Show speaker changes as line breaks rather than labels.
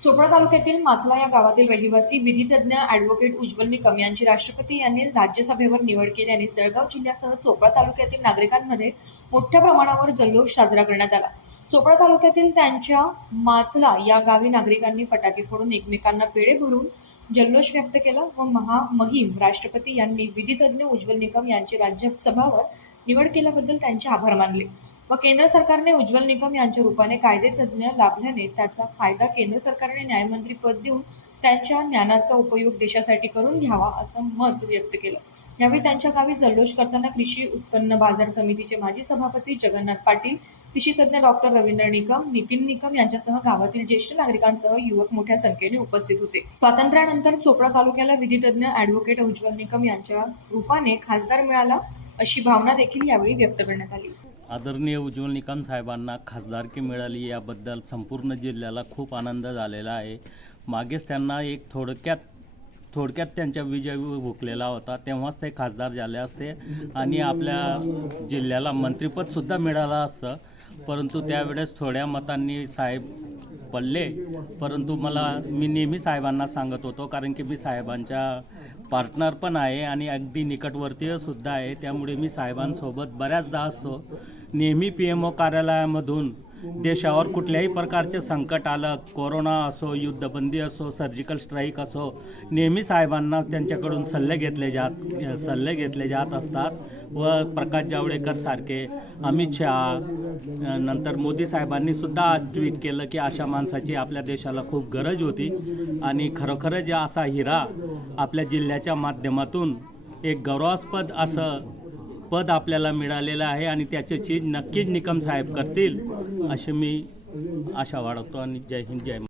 चोपडा तालुक्यातील माचला या गावातील रहिवासी विधितज्ञ ॲडव्होकेट उज्ज्वल निकम यांची राष्ट्रपती यांनी राज्यसभेवर निवड केल्याने जळगाव जिल्ह्यासह चोपडा तालुक्यातील नागरिकांमध्ये मोठ्या प्रमाणावर जल्लोष साजरा करण्यात आला. चोपडा तालुक्यातील त्यांच्या माचला या गावी नागरिकांनी फटाके फोडून एकमेकांना पेढे भरून जल्लोष व्यक्त केला व महामहिम राष्ट्रपती यांनी विधितज्ञ उज्ज्वल निकम यांची राज्यसभावर निवड केल्याबद्दल त्यांचे आभार मानले. व केंद्र सरकारने उज्ज्वल निकम यांच्या रूपाने कायदे तज्ज्ञ लाभल्याने त्याचा फायदा केंद्र सरकारने न्यायमंत्री पद देऊन त्यांच्या ज्ञानाचा उपयोग देशासाठी करून घ्यावा असं मत व्यक्त केलं. यावेळी त्यांच्या गावी जल्लोष करताना कृषी उत्पन्न बाजार समितीचे माजी सभापती जगन्नाथ पाटील कृषी तज्ज्ञ डॉक्टर रवींद्र निकम नितीन निकम यांच्यासह गावातील ज्येष्ठ नागरिकांसह युवक मोठ्या संख्येने उपस्थित होते. स्वातंत्र्यानंतर चोपडा तालुक्याला विधितज्ञ ॲडव्होकेट उज्ज्वल निकम यांच्या रूपाने खासदार मिळाला. अशी भावना देखील यावेळी व्यक्त करण्यात आली.
आदरणीय उज्ज्वल निकम साहेबांना खासदारकी मिळाली याबद्दल संपूर्ण जिल्ह्याला खूप आनंद झालेला आहे. मागेच त्यांना एक थोडक्यात थोडक्यात त्यांच्या विजय भुकलेला होता तेव्हाच ते खासदार झाले असते आणि आपल्या जिल्ह्याला मंत्रिपदसुद्धा मिळालं असतं. परंतु त्यावेळेस थोड्या मतांनी साहेब पडले. परंतु मला मी नेहमी साहेबांना सांगत होतो कारण की मी साहेबांच्या पार्टनर पण आहे आणि अगदी निकटवर्तीय सुद्धा आहे. त्यामुळे मी साहेबांसोबत बऱ्याचदा असतो. नेहमी पी एम ओ कार्यालयामधून देशावर कुठल्याही प्रकारचे संकट आलं कोरोना असो युद्धबंदी असो सर्जिकल स्ट्राईक असो नेहमी साहेबांना त्यांच्याकडून सल्ले घेतले जात सल्ले घेतले जात असतात. व प्रकाश जावडेकर सारखे अमित शहा नंतर मोदी साहेबांनी सुद्धा आज ट्विट केलं की अशा माणसाची आपल्या देशाला खूप गरज होती. आणि खरोखरच असा हिरा आपल्या जिल्ह्याच्या माध्यमातून एक गौरवास्पद असं पद आपल्याला मिळालेलं आहे आणि त्याची चीज नक्कीच निकम साहेब करतील अशी मी आशा वाढवतो आणि जय हिंद जय